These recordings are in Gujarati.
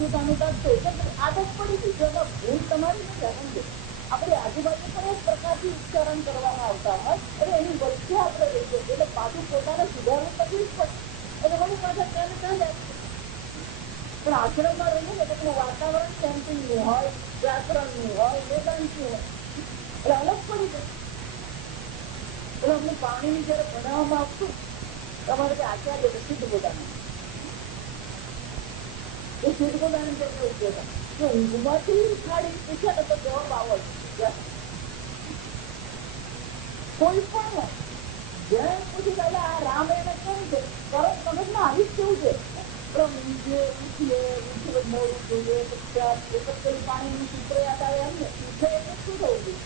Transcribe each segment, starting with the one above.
અચ્યુતાનુતા આદત પડી ગઈ. ભૂલ તમારી નથી. સમજો, આપણી આજુબાજુ પણ એક પ્રકારથી ઉચ્ચારણ કરવામાં આવતા હોય એટલે એની વચ્ચે આપણે રહીએ એટલે પાછું પોતાને સુધારવું તકલીફ પડે એટલે વળી પાછા ત્યાં ને ત્યાં જ આવી. પણ આશ્રમમાં રહીએ ને એટલે વાતાવરણ કેમ્પિંગ નું હોય, વ્યાકરણ નું હોય, વેદાંત નું હોય એટલે અલગ પડી જાય. એટલે અમને પાણીની જયારે ભણાવવામાં આવતું તમારે કે આચાર્ય સિદ્ધ પોતાના એ સિદ્ધ પોતાની જગ્યા ઉભો હતા કે ઊંઘમાંથી ઉઠાડી પૂછે ને તો જવાબ આવડે. કોઈ પણ જેમ પૂછી એટલે આ રામ એને કેમ છે તરત મગજમાં આવી જ કેવું છે મોડું જોઈએ પછી પાણીનું સૂત્ર યાદ આવે એમ ને ઉઠે એટલે શું થવું જોઈએ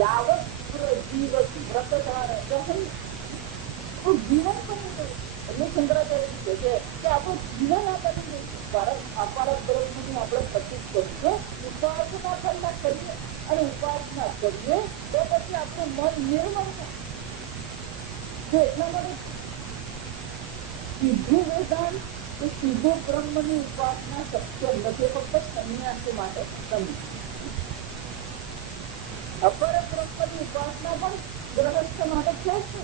યાવત જીવત વ્રત ધારે જીવન બની ગયું. એટલે શંકરાચાર્ય કહે છે કે આપણું જીવન આ બની ગયું. અપારક બ્રહ્મની આપણે પ્રતિક કરીએ, ઉપાસના પહેલા કરીએ અને ઉપાસના કરીએ તો પછી આપણું મન નિર્મળ થાય. એટલા માટે સીધું વેદાંત કે સીધું બ્રહ્મની ઉપાસના શક્ય નથી. ફક્ત સંન્યાસી માટે અપારક બ્રહ્મની ઉપાસના પણ ગ્રહસ્થ માટે છે જ.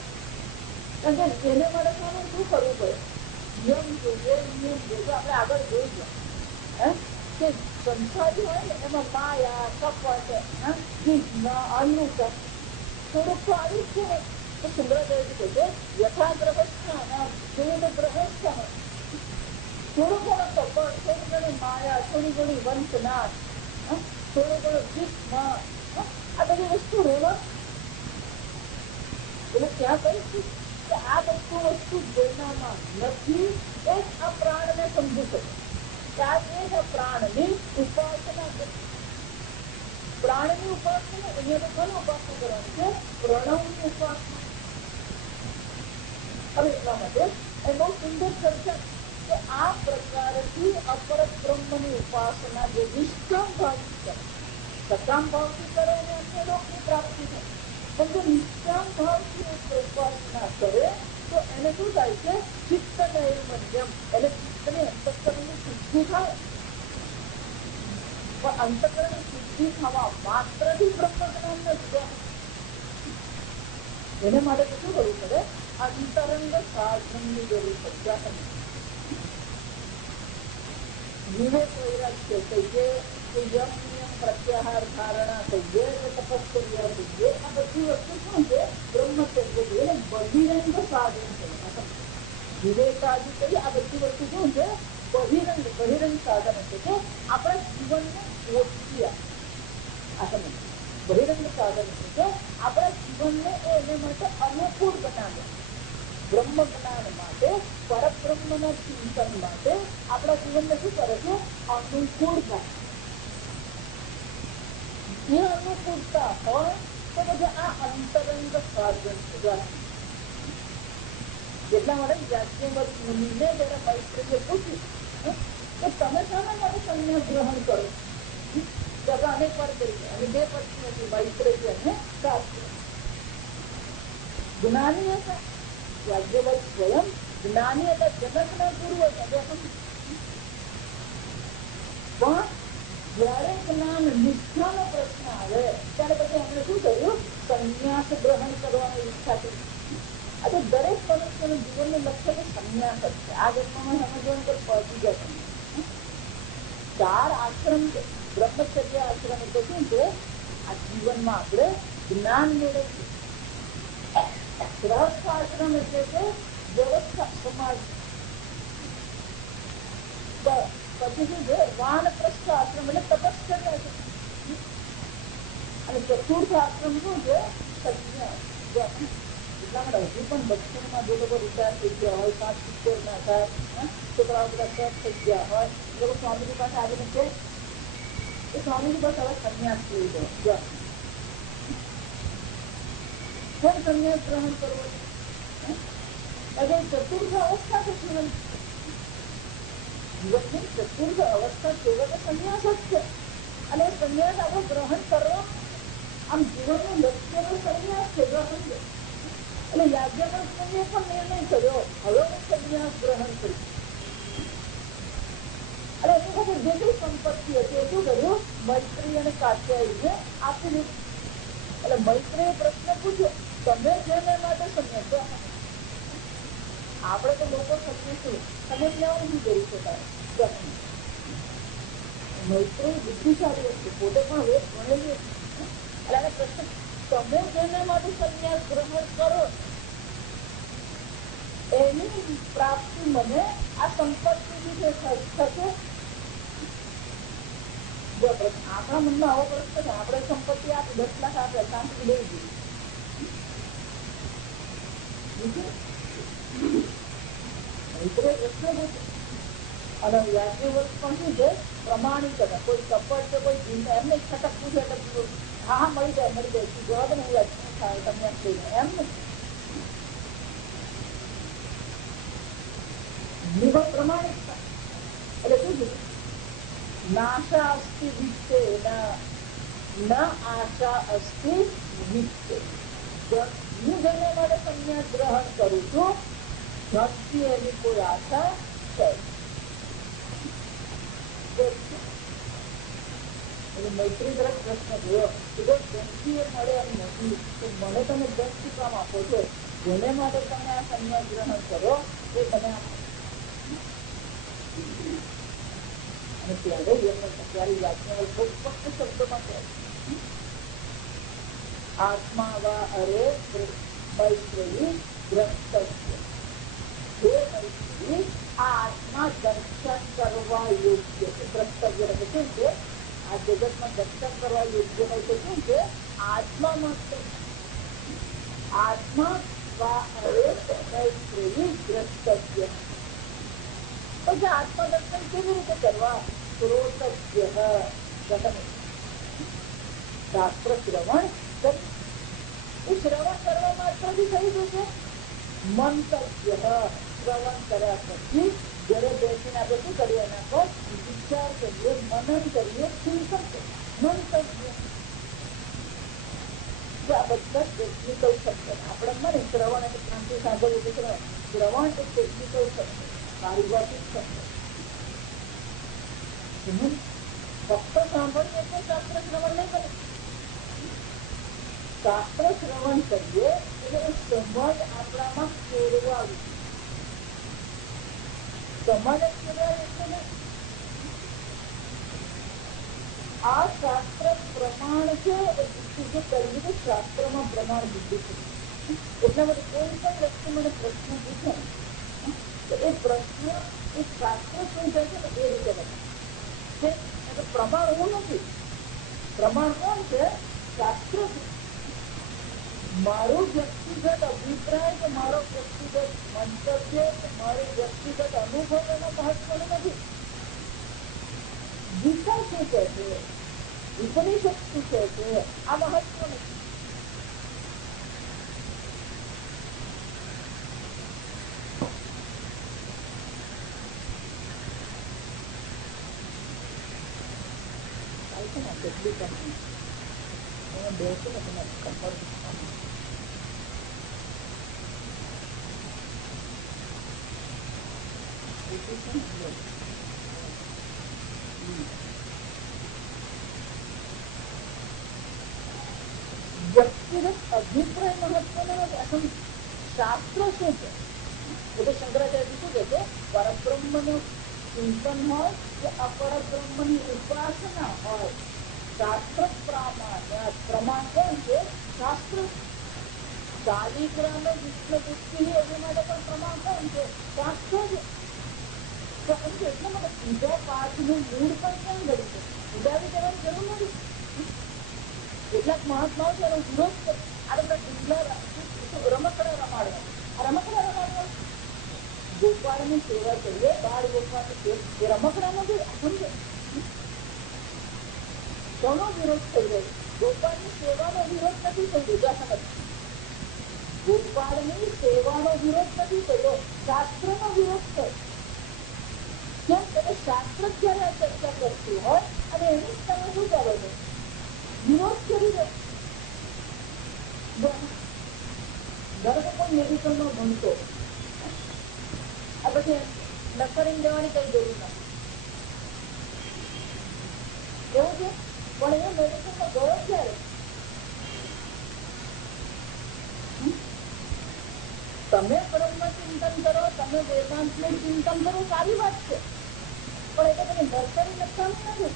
કારણ કે એને માટે શું કરવું પડે? નિયમ જોઈએ, નિયમ જોઈએ. આપણે આગળ જોઈ ગયા કે સંસારી હોય ને એમાં માયા, કપટ, અનુતા થોડુંક તો આવી જ છે ને. તો શંકરાચાર્ય કહે છે યથા ગ્રહસ્થ થોડું ગ્રહસ્થ થોડું ઘણું કપટ, થોડી ઘણી માયા, થોડી ઘણી વંચના, થોડું ઘણું વિસ્મ આ બધી વસ્તુ રહેવા. એટલે ત્યાં કહીશું કે આ બધું વસ્તુ જેનામાં નથી એ જ આ પ્રાણને સમજી શકે. ત્યારે જ આ પ્રાણની ઉપાસના કરે. પ્રાણની ઉપાસના અહીંયા તો કોની ઉપાસના કરવાની છે? પ્રણવની ઉપાસના. હવે એટલા માટે એ બહુ સુંદર ચર્ચા કે આ પ્રકારથી અપરક બ્રહ્મની ઉપાસના જે નિષ્કામ ભાવથી કરે, સકામ ભાવથી કરે અને અન્ય લોકની પ્રાપ્તિ થાય. પણ જો નિષ્કામ ભાવથી ઉપાસના કરે તો એને શું થાય છે? ચિત્ત નૈર્મલ્યમ એટલે ચિત્તની અંતઃકરણની શુદ્ધિ થાય. પણ અંતઃકરણની શુદ્ધિ થવા માત્રથી બ્રહ્મ જ્ઞાન નથી. એને માટે તો શું કરવું પડે? અંતરંગ સાધનની જરૂર પડે. વિવેક વૈરાગ્ય કહીએ કે યમ નિયમ પ્રત્યાહાર ધારણા કહીએ કે તપશ્ચર્યા કહીએ આ બધી વસ્તુ શું છે? બ્રહ્મચર્ય છે. બહિરંગ સાધન છે. વિવેકાદિ કહીએ આ બધી વસ્તુ શું છે? બહિરંગ સાધન છે કે આપણા જીવનને ઓળખી આપે. બહિરંગ સાધન છે કે આપણા જીવનને એને માટે અનુકૂળ બનાવે. બ્રહ્મ જ્ઞાન માટે, પરબ્રહ્મના ચિંતન માટે આપણા જીવનને શું કરે છે? અનુકૂળ થાય. એ અનુકૂળતા હોય તો પછી આ અંતરંગ સાધન છે. એટલા માટે યાજ્ઞવલ્ક મુનિને જયારે મૈત્રેયે પૂછ્યું કે તમે શાના માટે સંન્યાસ ગ્રહણ કરો? અનેક વાર કરી અને બે પત્ની હતી મૈત્રેયી અને કાશ્યપ. જ્ઞાની હતા. યાજ્ઞવલ્ક સ્વયં જ્ઞાની હતા, જનકના ગુરુ હતા. પણ જયારે જ્ઞાન નિષ્ઠાનો પ્રશ્ન આવે ત્યારે પછી એમણે શું કર્યું? સંન્યાસ ગ્રહણ કરવાની ઈચ્છા કરી. આ તો દરેક મનુષ્યનું જીવનનું લક્ષ્ય તો સંન્યાસ જ છે. આ જન્મમાં સમજવાનું તો પહોંચી જશે. 4 આશ્રમ છે. બ્રહ્મચર્ય આશ્રમ એટલે શું છે? આ જીવનમાં આપણે જ્ઞાન મેળવીએ. ગ્રહસ્થ આશ્રમ એટલે કે વ્યવસ્થા સમાજ. પછી શું છે? વાનપ્રસ્થ આશ્રમ એટલે તપશ્ચર્યા છે. અને ચતુર્થ આશ્રમ શું છે? સંન્યાસ. એટલા માટે હજુ પણ દક્ષિણમાં જે લોકો રિટાયર થઈ ગયા હોય, 60-70 ના થાય, છોકરાઓ બધા સેટ થઈ ગયા હોય, એ લોકો સ્વામીજી પાસે આવીને કે સ્વામીજી બસ હવે સંન્યાસ લઈ દો. કેમ સંન્યાસ ગ્રહણ કરવો? ચતુર્થ અવસ્થા છે જીવન. જીવનની ચતુર્થ અવસ્થા કેવળ સંન્યાસ જ છે. અને સંન્યાસ આપણે ગ્રહણ કરવો. આમ જીવનનું લક્ષ્યનો સંન્યાસ છે. એટલે યાજ્ઞવલ્ક મુનિએ પણ નિર્ણય કર્યો હવે હું સંન્યાસ ગ્રહણ કરીશ. અને એની જે કઈ સંપત્તિ હતી એ શું કર્યું? મૈત્રી અને કાત્યાયને આપી દીધું. એટલે મૈત્રીએ પ્રશ્ન પૂછ્યો, તમે જેને માટે સંન્યાસ, આપણે તો લોકો સંન્યાસી સમજ્ઞાઓ શું કરી શકાય. મૈત્રી બુદ્ધિશાળી હતી, પોતે પણ વેદ ભણેલી હતી. એટલે પ્રશ્ન, તમે જેને માટે સંન્યાસ ગ્રહણ કરો એની પ્રાપ્તિ મને આ સંપત્તિથી થશે. આપણા મનમાં આવો પ્રશ્ન છે, આપણે સંપત્તિ આપી 10 લાખ આપે શાંતિ લઈ જઈએ. પ્રશ્ન પૂછે અને યાજ્ઞવલ્ક પણ શું છે? પ્રમાણિક હતા. કોઈ કપટ કે કોઈ ચિંતા એમને છટક પૂછે એટલે હા મળી જાય જવાબ ને તમને એમ ને નિર્ભર પ્રમાણિકતા. એટલે શું છે? નાશા અસ્તિ વિત્તે ન આશા અસ્તિ વિત્તે. હું જેને માટે સંન્યાસ ગ્રહણ કરું છું ધનથી એની કોઈ આશા છે. મૈત્રી તરફ પ્રશ્ન થયો કે ધનથી એ મળે એમ નથી તો મને તમે ધન શું કામ આપો છો? જેને માટે તમે આ સંન્યાસ ગ્રહણ કરો એ મને આપો. અને ત્યારે યાજ્ઞવલ્ક બહુ સ્પષ્ટ શબ્દોમાં કહે આત્મા વા અરે મૈત્રેયી દ્રષ્ટવ્ય. હે મૈત્રી, આ આત્મા દર્શન કરવા યોગ્ય છે. દ્રષ્ટવ્ય એટલે શું છે? આ જગતમાં દર્શન કરવા યોગ્ય હોય તો શું છે? આત્મા માત્ર. આત્મા વા અરે મૈત્રેયી દ્રષ્ટવ્ય. પછી આત્મદર્શન કેવી રીતે કરવા? શ્રોતવ્ય. શાસ્ત્ર શ્રવણ કરી. એ શ્રવણ કરવા માત્રથી થઈ જશે. મંતવ્ય. શ્રવણ કર્યા પછી ઘરે બેસીને આપણે શું કરીએ? એના પર વિચાર કરીએ, મનન કરીએ, ચિંતન કરીએ. મંતવ્ય. આ બધા ટેકનિકલ શબ્દ. આપણે મને શ્રવણ એટલે શાંતિ સાંભળવું. શ્રવણ એ ટેકનિકલ શબ્દ, પારિભાષિક શબ્દ. ફક્ત સાંભળીએ એટલે શાસ્ત્ર શ્રવણ નહીં કરે. શાસ્ત્ર શ્રવણ કરીએ એટલે એ સમજ આપણામાં કેળવાવી. સમજ કેળવાય એટલે આ શાસ્ત્ર પ્રમાણ છે એ બુદ્ધિ જે કરવી છે. શાસ્ત્રમાં પ્રમાણ બુદ્ધિ છે. એટલા માટે કોઈ પણ વ્યક્તિ મને પ્રશ્ન પૂછે તો એ પ્રશ્ન એ શાસ્ત્ર શું કહે છે ને એ રીતે બતાવે. પ્રમાણ હું નથી. પ્રમાણ કોણ છે? શાસ્ત્ર છે. મારો વ્યક્તિગત અભિપ્રાય કે મારો વ્યક્તિગત મંતવ્ય કે મારો વ્યક્તિગત અનુભવ એનો મહત્વનો નથી. ગીતા શું કહે છે? ઉપનિષદ શું કહે છે? આ મહત્વ નથી. કેટલી કંપની બેસો ને તમારે કમર વ્યક્તિગત અભિપ્રાય મહત્વનો નથી. શાસ્ત્ર શું છે? એટલે શંકરાચાર્ય શું કે છે? પરબ્રહ્મ નું ચિંતન હોય કે અપરબ્રહ્મ ની ઉપાસના હોય, શાસ્ત્ર પ્રમાણ કોણ છે? શાસ્ત્ર. શાલિગ્રામ વિષ્ણુ બુદ્ધિ એની માટે પણ પ્રમાણ કોણ છે? શાસ્ત્ર છે. એટલા માટે પૂજા પાઠ નું મૂળ પણ કેમ ગયું છે? ઉડાવી દેવાની જરૂર નથી. કેટલાક મહાત્માઓ છે એનો વિરોધ કરે. રમકડા રમાડવા. રમકડા રમાડવા ગોપાળ ની સેવા કરીએ, બાળ ગોપાળ ની સેવા રમકડા નથી. સમજો કોનો વિરોધ થઈ રહ્યો? ગોપાળ ની સેવાનો વિરોધ નથી થઈ રહ્યો. ગોપાળ ની સેવાનો વિરોધ નથી થયો, શાસ્ત્ર નો વિરોધ થયો. કેમ કે શાસ્ત્ર જયારે આ ચર્ચા કરતું હોય અને એની તમે શું કરો છો? વિરોધ કરી દો. ધારો કે કોઈ મેડિકલ નો ભણતો આ પછી નકરીને દેવાની કઈ જરૂર નથી. પણ એ મેડિકલમાં ગયો ક્યારે? તમે બ્રહ્મ ચિંતન કરો, તમે વેદાંતનું ચિંતન કરો, સારી વાત છે, પણ એટલે તમે નર્સરી લખવાનું નથી.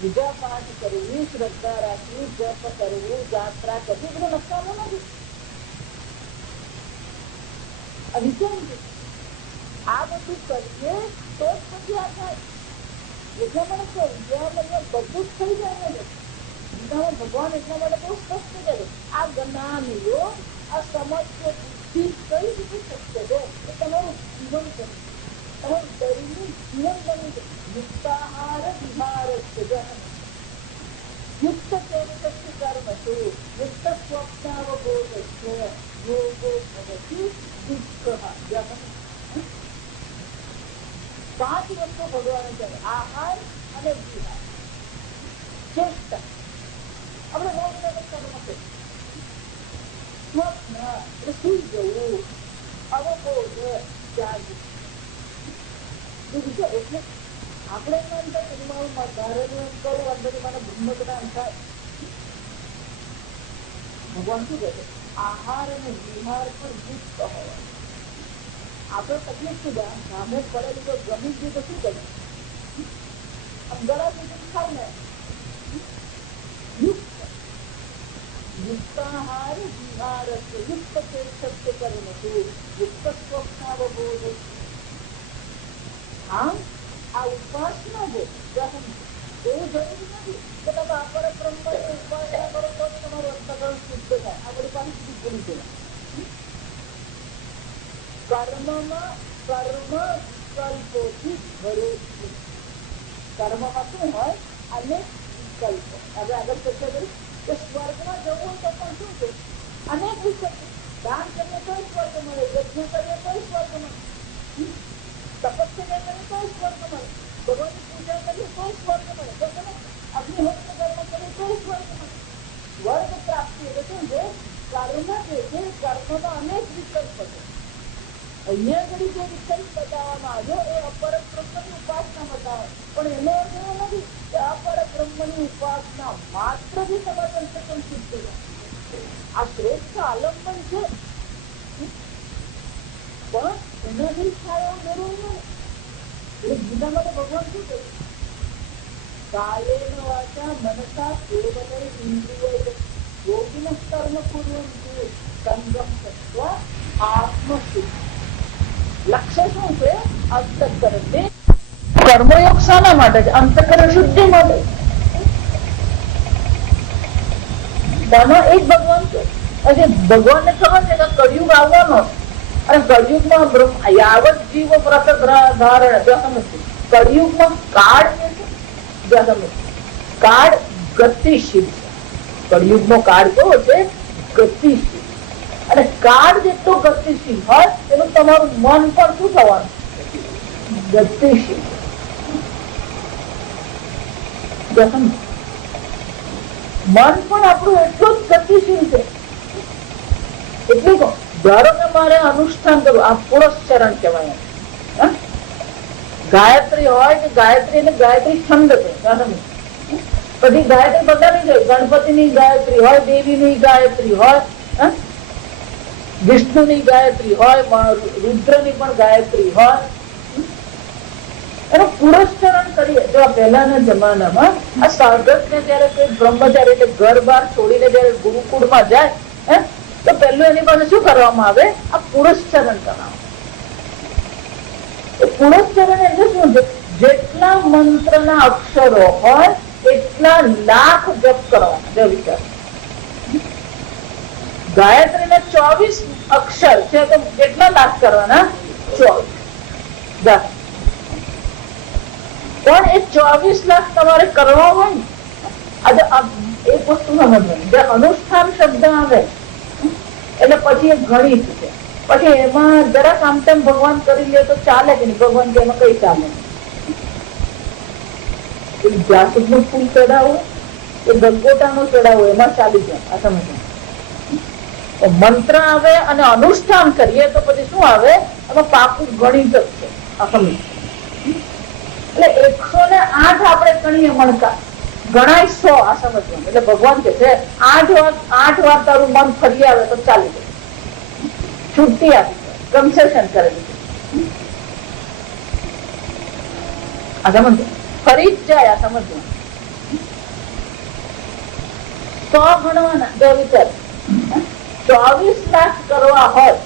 પૂજા પાઠ કરવી, શ્રદ્ધા રાખવી, જપ કરવું, યાત્રા કરવી, બધું લખવાનું નથી. આ બધું કરીએ તો જ પછી આ થાય. એટલા માટે વિદ્યામાં બધું જ થઈ જાય ને. ગીતામાં ભગવાન એટલા માટે બહુ સ્પષ્ટ કરે, આ જ્ઞાન યોગ, આ સમજ બુદ્ધિ કઈ રીતે શક્ય છે એ તમારું જીવન છે, તમારું દૈનિક જીવન બની છે. યુક્તાહાર વિહાર છે, યુક્ત ચૈતન્ય કર્મ છે, યુક્ત સ્વપ્નાવબોધ છે, યોગો ભવતિ દુઃખ. 5 વસ્તુ ભગવાને કહે, આહાર અને વિહાર, ચેષ્ટા. આપણે રોજ કર્મ છે. સ્વપ્ન એટલે સુઈ જવું, અવબોધ જાગવું. એટલે આપણે ધારેલું એમ કરું અંદર મને બ્રહ્મ જ્ઞાન થાય. ભગવાન શું કહે છે? આહાર અને વિહાર પર યુક્ત હોવા. આપણે તકલીફ શું જાય, સામે પડેલું તો ગમી ગયું તો શું કરે? આમ ગળા સુધી ખાઈ ને યુક્ત. યુક્તાહાર વિહાર યુક્ત ચૈતન્ય કર્મ છે, યુક્ત સ્વપ્નાવબોધ. આમ આ ઉપાસના છે. એવું જરૂરી નથી કે તમે આપણા બ્રહ્મની ઉપાસના કરો તો જ તમારું અંતકરણ શુદ્ધ થાય. આ બધી પાસે ભૂલી છે. કર્મમાં કર્મ વિકલ્પોથી ભરેલું. કર્મમાં શું હોય? અનેક વિકલ્પો. હવે આગળ ચર્ચા કરી કે સ્વર્ગમાં જવું તો પણ શું છે? અનેક વિકલ્પો. દાન કરીએ તો સ્વર્ગ મળે, યજ્ઞ કરીએ તો સ્વર્ગ મળે, તપસ્યા કરીએ તો સ્વર્ગ મળે, ભગવાનની પૂજા કરીએ તો સ્વર્ગ મળે, અગ્નિહોત્ર કર્મ કરીએ તો સ્વર્ગ મળે. સ્વર્ગ પ્રાપ્તિ એટલે શું છે? કર્મ જે છે કર્મમાં અનેક વિકલ્પ છે. અહીંયા ઘડી જે વિકલ્પ બતાવવામાં આવ્યો એ અપર બ્રહ્મની ઉપાસના બતાવે, પણ એનો અર્થ એવો નથી કે અપર બ્રહ્મની ઉપાસના માત્રથી તમારું અંતકરણ શુદ્ધ થાય. આ શ્રેષ્ઠ આલંબન છે, પણ એનાથી થાય એવું જરૂર નહીં. એટલે ગીતા માટે ભગવાન શું કહે? કાયેન વાચા મનસા કેવલૈ ઇન્દ્રિયૈ યોગિનઃ કર્મ કુર્વન્તિ સંગમ તત્વા આત્મશુદ્ધિ. લક્ષ્ય શું છે? અંતઃકરણ. કર્મયોગ શાના માટે છે? અંતઃકરણ શુદ્ધિ માટે. તેમાં એક ભગવાન છે. ભગવાનને ખબર છે કે કળિયુગ આવવાનો, અને કળિયુગમાં યાવત જીવ વ્રત ધારણ. કળિયુગમાં કાળ જે છે, કાળ ગતિશીલ છે. કળિયુગનો કાળ કેવો છે? ગતિશીલ. અને કાળ જેટલો ગતિશીલ હોય એનું તમારું મન પણ શું થવાનું? ગતિશીલ. મન પણ આપણું એટલું જ ગતિશીલ છે. એટલે ધારો કે મારે અનુષ્ઠાન કરવું, આ પુરસ્ચરણ કહેવાય. ગાયત્રી હોય કે ગાયત્રી ને ગાયત્રી છંદ છે. પછી ગાયત્રી બધાની જોઈએ, ગણપતિની ગાયત્રી હોય, દેવીની ગાયત્રી હોય, વિષ્ણુની ગાયત્રી હોય, રુદ્રની પણ ગાયત્રી હોય. એનું પુરસ્ચરણ કરીએ. જો પહેલાના જમાનામાં આ સાધક ને જયારે કોઈ બ્રહ્મચારી એટલે ઘર બાર છોડીને જયારે ગુરુકુળમાં જાય તો પહેલું એની પાસે શું કરવામાં આવે? આ પુરસ્ચરણ કરવામાં. પુરસ્ચરણ એટલે શું છે? જેટલા મંત્રના અક્ષરો હોય એટલા લાખ જપ કરવાના. જો વિચાર, ગાયત્રી ના 24 અક્ષર છે તો કેટલા લાખ કરવાના? 24. પણ એ 24 લાખ તમારે કરવા હોય ને, આજે એક વસ્તુ સમજવાની, જે અનુષ્ઠાન શબ્દ આવે એટલે પછી એ ગણિત છે. પછી એમાં જરાક આમ તેમ ભગવાન કરી લે તો ચાલે કે નહીં? ભગવાન કે એમાં કઈ ચાલે? જાસૂદ નું ફૂલ ચડાવવું એ ગંગોટા નો ચડાવવું એમાં ચાલી જાય. આ સમજ. મંત્ર આવે અને અનુષ્ઠાન કરીએ તો પછી શું આવે? એમાં પાકું ગણિત જ છે. આ સમજ. એટલે 108 આપણે કરે કણીએ મણકા, ગણાય 100 આ સમજવાનું. એટલે ભગવાન કે છે 8 વાર તારું મન ફરી આવે તો ચાલી જાય, છૂટી આપી કન્સેશન કરેલી આ સમજ ફરી જ જાય. આ સમજવાનું 100 ગણવાના. જો વિચાર 24 લાખ કરવા હોય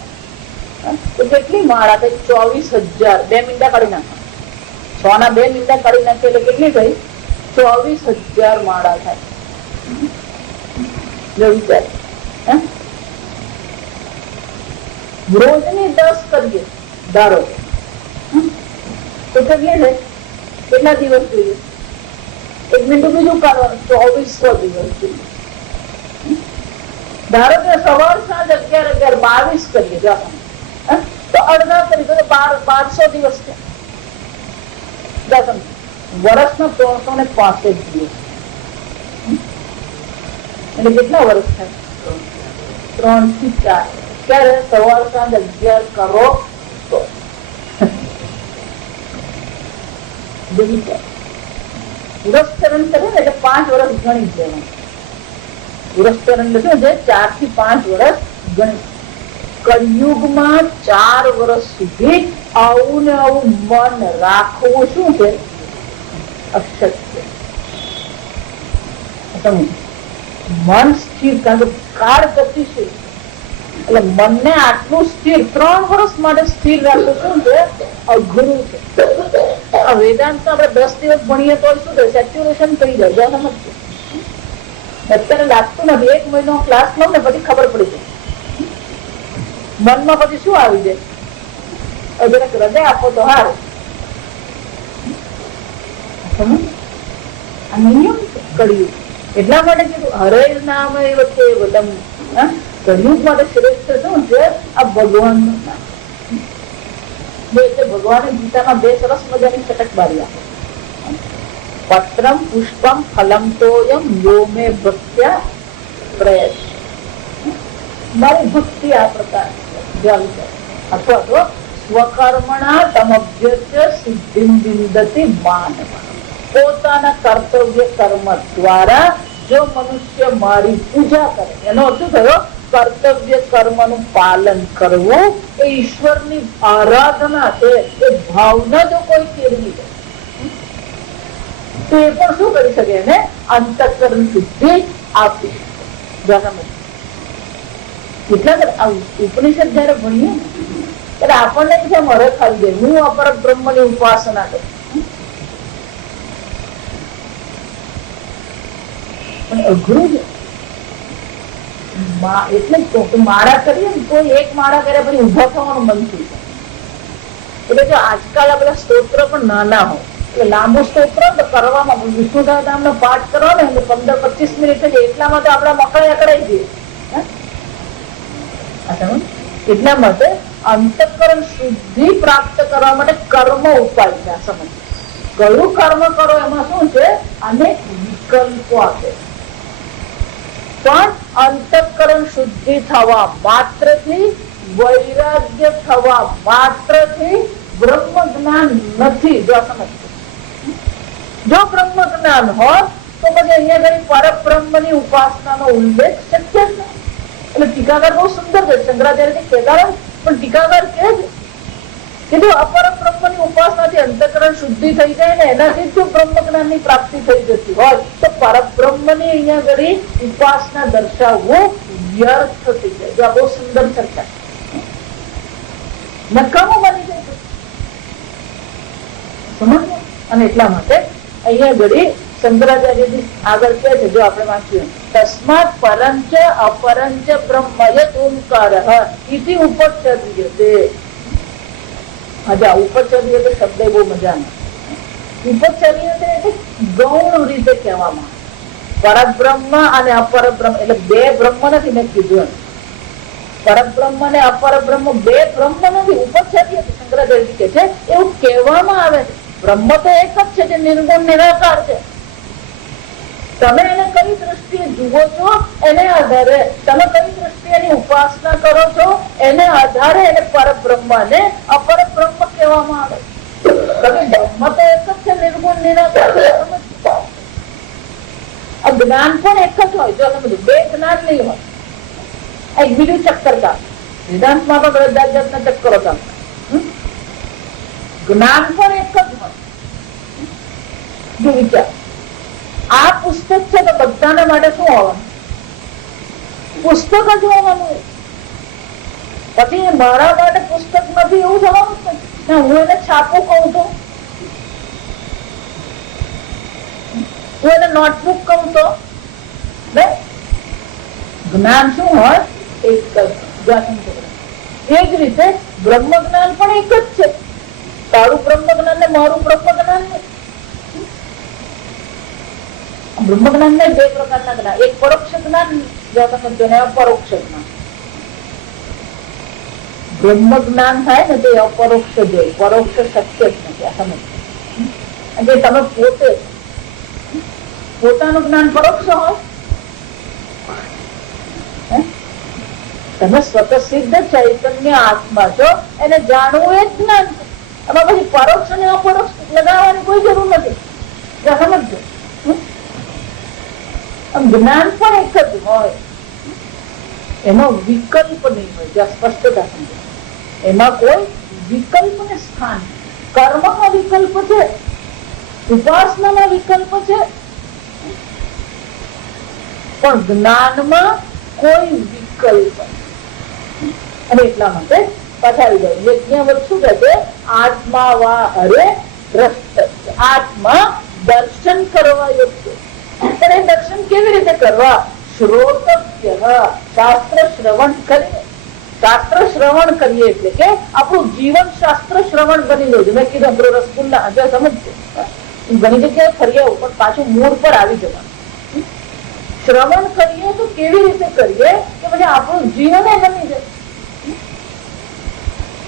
તો કેટલી માળા થઈ? 24,000. 2 મીંડા કાઢી નાખો, 100 ના 2 મીંડા કાઢી નાખે એટલે કેટલી થઈ? 24,000 માળા થાય. જો વિચાર રોજની 10 કરીએ ધારો તો કેટલી થાય? કેટલા દિવસ જોઈએ? 1 મિનિટ બીજું કાઢવાનું, 2400 દિવસ જોઈએ. ધારો કે સવાર સાંજ 11 22 કરીએ તો અડધા કરી તો 1200 દિવસ છે. વર્ષના 365 દિવસ એટલે કેટલા વર્ષ થાય? 3 થી 4. ક્યારે? સવાર સાંજ 11 કરો તો પુરસ્ચરણ કરે ને એટલે 5 વર્ષ ગણી દેવાનું. પુરસ્ચરણ એટલે શું છે? 4 થી 5 વર્ષ ગણી. કળિયુગમાં 4 વર્ષ સુધી આવું ને આવું મન રાખવું શું છે? અશક્ય. મન સ્થિર, કારણ કે કાળ ગતિશીલ, એટલે મનને આટલું સ્થિર 3 વર્ષ માટે સ્થિર રાખવું શું છે? અઘરું છે. આ વેદાંત આપણે 10 દિવસ ભણીએ તો શું થાય? સેચ્યુરેશન થઈ જાય. સમજ અત્યારે લાગતું નથી. 1 મહિનો ક્લાસ લો ને પછી ખબર પડી જાય. મનમાં પછી શું આવી જાય? જરાક હૃદય આપો તો હારું. આ નિયમ કળિયુગ. એટલા માટે કીધું હરે નામ એ વચ્ચે વલમ. કળિયુગ માટે શ્રેષ્ઠ શું છે? આ ભગવાન નું નામ. એટલે ભગવાને ગીતામાં 2 સરસ મજાની ચટકબારી આપે. પત્રમ પુષ્પમ ફલમ તોયમ યો મે ભક્ત્યા પ્રયત. મારી ભક્તિ આ પ્રકાર અથવા તો સ્વકર્મણા તમભ્યસ્ય સિદ્ધિમ વિંદતિ માનવ. પોતાના કર્તવ્ય કર્મ દ્વારા જો મનુષ્ય મારી પૂજા કરે, એનો અર્થ થયો કર્તવ્ય કર્મ નું પાલન કરવું, એ ઈશ્વરની આરાધના છે. એ ભાવના જો કોઈ કેળવી દે તો એ પણ શું કરી શકે? એને અંતઃકરણ શુદ્ધિ આપી શકે. એટલા ઉપનિષદ જયારે ભણીએ ને ત્યારે આપણને કેમ હરખ આવી જાય, હું અપર બ્રહ્મ ની ઉપાસના કરું. પણ અઘરું છે. એટલે માળા કરીએ ને તો 1 માળા કર્યા પછી ઉભા થવાનું મન થઈ જાય. એટલે જો આજકાલ આ બધા સ્તોત્ર પણ નાના હોય, એટલે લાંબુ સ્તોત્ર તો કરવામાં વિષ્ણુ સહસ્રનામ નો પાઠ કરવાનો એટલે 15-25 મિનિટ છે. એટલામાં તો આપડા મકડા કરાઈ જઈએ. એટલા માટે અંતઃકરણ શુદ્ધિ પ્રાપ્ત કરવા માટે કર્મ ઉપાય છે. સમજ કયું કર્મ કરો એમાં શું છે? અનેક વિકલ્પો આપે. પણ અંતઃકરણ શુદ્ધિ થવા માત્રથી, વૈરાગ્ય થવા માત્રથી બ્રહ્મ જ્ઞાન નથી. જો સમજ, જો બ્રહ્મ જ્ઞાન હોત તો પછી અહીંયા ઘણી પરબ્રહ્મ ની ઉપાસના નો ઉલ્લેખ શક્ય છે. એટલે ટીકાકાર બહુ સુંદર છે. શંકરાચાર્ય કહેતા પણ ટીકાકાર કે છે કે જો અપર બ્રહ્મ ની ઉપાસનાથી અંતઃકરણ શુદ્ધિ થઈ જાય ને એનાથી જો બ્રહ્મ જ્ઞાન ની પ્રાપ્તિ થઈ જતી હોય તો પરબ્રહ્મ ની અહીંયા ઘડી ઉપાસના દર્શાવવું વ્યર્થ થઈ જાય. જો આ બહુ સુંદર ચર્ચા, નકામો બની જાય સમજ. અને એટલા માટે અહીંયા ઘડી શંકરાચાર્યજી આગળ કહે છે, જો આપણે વાંચીએ, તસ્માત પરંચ અપરંચ બ્રહ્મયત ઓમકારઃ ઇતિ ઉપચ્છદ્યતે. ઉપચ્છદ્ય તો શબ્દ બહુ મજાનો. ઉપચ્છદ્ય એટલે ગૌણ રીતે કહેવામાં પરબ્રહ્મ અને અપરબ્રહ્મ, એટલે 2 બ્રહ્મ નથી મેં કીધું. પરબ્રહ્મ અને અપરબ્રહ્મ 2 બ્રહ્મ નથી. ઉપચ્છદ્ય શંકરાચાર્યજી કહે છે એવું કહેવામાં આવે છે. બ્રહ્મ તો એક જ છે જે નિર્ગુણ નિરાકાર છે. તમે એને કઈ દ્રષ્ટિએ જુઓ છો એને આધારે, તમે કઈ દ્રષ્ટિએ એની ઉપાસના કરો છો એને આધારે એને પરબ્રહ્મ ને અપરબ્રહ્મ કહેવામાં આવે. તમે બ્રહ્મ તો એક જ છે નિર્ગુણ નિરાકાર. જ્ઞાન પણ એક જ હોય. જો સમજો બે જ્ઞાન નહીં હોય, એક બીજું ચક્કર કામ. વેદાંતમાં પણ બધા જાતના ચક્કરો કામ. જ્ઞાન પણ એક જ હોય. જો વિચાર, આ પુસ્તક છે તો બધાના માટે શું હોવાનું? પુસ્તક જ હોવાનું. પછી મારા માટે પુસ્તક નથી એવું થવાનું જ નથી. હું એને છાપું કહું તો, હું એને નોટબુક કહું તો, જ્ઞાન શું હોય? એક જ. એ જ રીતે બ્રહ્મ જ્ઞાન પણ એક જ છે. તારું બ્રહ્મ જ્ઞાન ને મારું બ્રહ્મ જ્ઞાન ને. બ્રહ્મ જ્ઞાન ને બે પ્રકારના જ્ઞાન. એક પરોક્ષ જ્ઞાન, અપરોક્ષ જ્ઞાન. બ્રહ્મ જ્ઞાન થાય ને તે અપરોક્ષ જોઈએ, પરોક્ષ શક્ય જ નથી. આ સમજ. તમે પોતે પોતાનું જ્ઞાન પરોક્ષ હોય, તમે સ્વતઃસિદ્ધ ચૈતન્ય આત્મા છો, એને જાણવું એ જ જ્ઞાન છે. એમાં પછી પરોક્ષ અને અપરોક્ષ લગાવવાની કોઈ જરૂર નથી. સમજો, જ્ઞાન પણ એક જ હોય, એમાં વિકલ્પ નહીં હોય. જ્યાં સ્પષ્ટતા સમજો, એમાં કોઈ વિકલ્પ ને સ્થાન. કર્મમાં વિકલ્પ છે, ઉપાસનામાં વિકલ્પ છે, પણ જ્ઞાનમાં કોઈ વિકલ્પ. અને એટલા માટે પછાડી દઉં. યજ્ઞવત શું કહે છે? આત્મા વા હરે દ્રષ્ટ. આત્મા દર્શન કરવા યોગ્ય. પણ એ દર્શન કેવી રીતે કરવા? શ્રોતવ્ય. શાસ્ત્ર શ્રવણ કરીએ. શાસ્ત્ર શ્રવણ કરીએ એટલે કે આપણું જીવન શાસ્ત્ર શ્રવણ બની ગયું. મેં કીધું આપણો રસગુલ્લા હજુ સમજશે. ઘણી જગ્યાએ ફરી આવું, પણ પાછું મૂળ પર આવી જવાનું. શ્રવણ કરીએ તો કેવી રીતે કરીએ કે પછી આપણું જીવન બની જાય.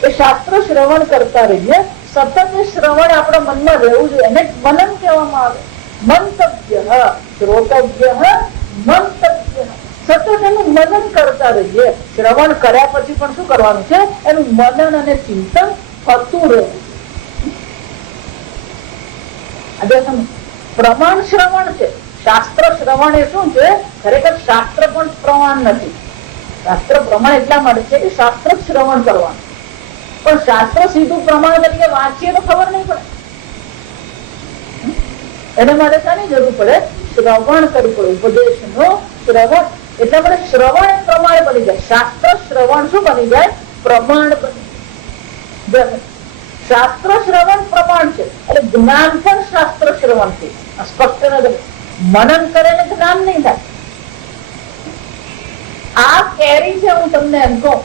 એ શાસ્ત્ર શ્રવણ કરતા રહીએ. સતત શ્રવણ આપણા મનમાં રહેવું જોઈએ. એને મનન કહેવામાં આવે. મંતવ્ય, શ્રોતવ્ય, મંતવ્ય. સતત એનું મનન કરતા રહીએ. શ્રવણ કર્યા પછી પણ શું કરવાનું છે? એનું મનન અને ચિંતન થતું રહેવું. પ્રમાણ શ્રવણ છે. શાસ્ત્ર શ્રવણ એ શું છે? ખરેખર શાસ્ત્ર પણ પ્રમાણ નથી. શાસ્ત્ર પ્રમાણ એટલા માટે છે કે શાસ્ત્ર શ્રવણ કરવાનું. પણ શાસ્ત્ર સીધું પ્રમાણ તરીકે વાંચીએ તો ખબર નહીં પડે. એના માટે શાની જરૂર પડે? શ્રવણ કરવું પડે. ઉપદેશ નો શ્રવણ. એટલા માટે શ્રવણ પ્રમાણ બની જાય. શાસ્ત્ર શ્રવણ શું બની જાય? પ્રમાણ બની જાય. શાસ્ત્ર શ્રવણ પ્રમાણ છે એટલે જ્ઞાન પણ શાસ્ત્ર શ્રવણ છે. સ્પષ્ટ નથી. મનન કરે ને જ્ઞાન નહીં થાય. આ કેરી છે, હું તમને એમ કહું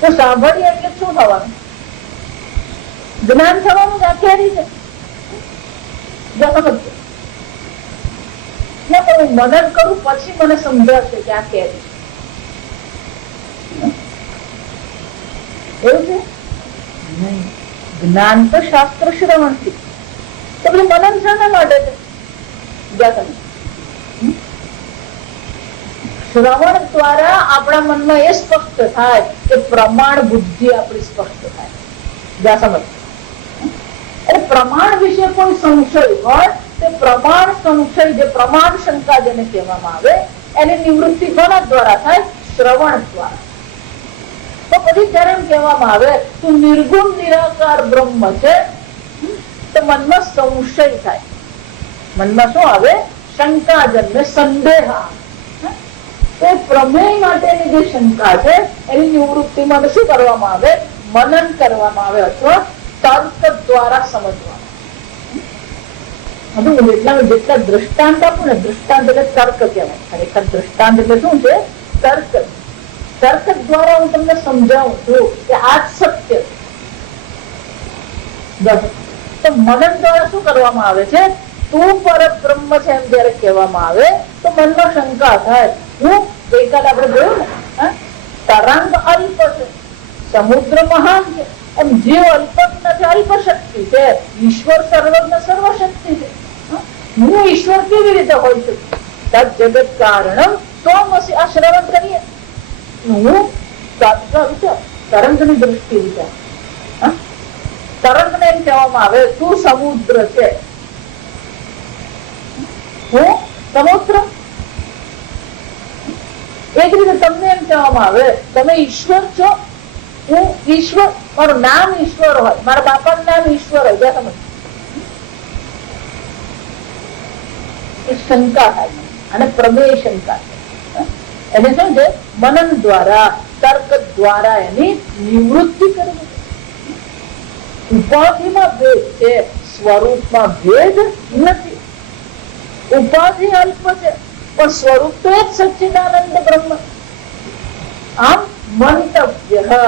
તો સાંભળીએ એટલે શું થવાનું? જ્ઞાન થવાનું. આ કેરી છે. હું મનન કરું પછી મને સમજાશે કે આ કેરી એવું છે. નહીં, જ્ઞાન તો શાસ્ત્ર શ્રવણ થી. તો પેલું મનન શાના માટે છે? શ્રવણ દ્વારા આપણા મનમાં એ સ્પષ્ટ થાય કે પ્રમાણ બુદ્ધિ આપણી સ્પષ્ટ થાય. સમજ. એટલે પ્રમાણ વિશે કોઈ સંશય હોય તે પ્રમાણ સંશય, જે પ્રમાણ શંકા જેને કહેવામાં આવે, એની નિવૃત્તિ કોના દ્વારા થાય? શ્રવણ દ્વારા. તો પછી જયારે એમ કહેવામાં આવે તું નિર્ગુણ નિરાકાર બ્રહ્મ છે, તો મનમાં સંશય થાય. મનમાં શું આવે? શંકા જન્મે, સંદેહ. તો પ્રમેય માટેની જે શંકા છે એની નિવૃત્તિ માટે શું કરવામાં આવે? મનન કરવામાં આવે અથવા તર્ક દ્વારા સમજવાનું. જેટલા દ્રષ્ટાંત આપું ને, દ્રષ્ટાંત એટલે તર્ક કહેવાય. ખરેખર દ્રષ્ટાંત એટલે શું છે? તર્ક. તર્ક દ્વારા હું તમને સમજાવું છું કે આ સત્ય છે. તો મનન દ્વારા શું કરવામાં આવે છે? તું પરબ્રહ્મ છે એમ જયારે કહેવામાં આવે તો મનમાં શંકા થાય. હું ગઈકાલે આપણે જોયું ને, તરંગ અલ્પ છે, સમુદ્ર મહાન છે. એમ જીવ અલ્પ નથી, અલ્પ શક્તિ છે. ઈશ્વર સર્વજ્ઞ સર્વશક્તિ છે. હું ઈશ્વર કેવી રીતે હોય છું? તદ જગત કારણમ ત્વમસી. આ શ્રવણ કરીએ હું તરંગ ની દ્રષ્ટિ વિચાર. તરંગ ને એમ કહેવામાં આવે તું સમુદ્ર છે, હું સમોત્ર. એક રીતે તમને એમ કહેવામાં આવે તમે ઈશ્વર છો, હું ઈશ્વર, મારું નામ ઈશ્વર હોય, મારા બાપાનું નામ ઈશ્વર હોય, જ્યાં સમજ શંકા થાય અને પ્રમેય શંકા. એને શું છે? મનન દ્વારા, તર્ક દ્વારા એની નિવૃત્તિ કરવી. ઉપાધિમાં ભેદ છે, સ્વરૂપમાં ભેદ નથી. ઉપાધિ અલ્પ છે પણ સ્વરૂપ તો એક સચ્ચિદાનંદ બ્રહ્મ. આમ મંતવ્ય,